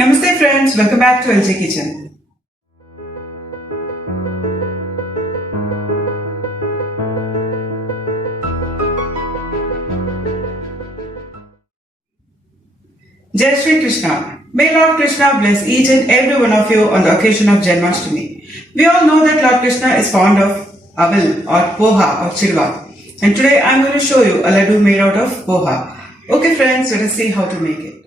Namaste friends, welcome back to LJ Kitchen. Jai Shri Krishna. May Lord Krishna bless each and every one of you on the occasion of Janmashtami. We all know that Lord Krishna is fond of Aval or Poha or Chirwa. And today I am going to show you a Ladoo made out of Poha. Okay friends, let us see how to make it.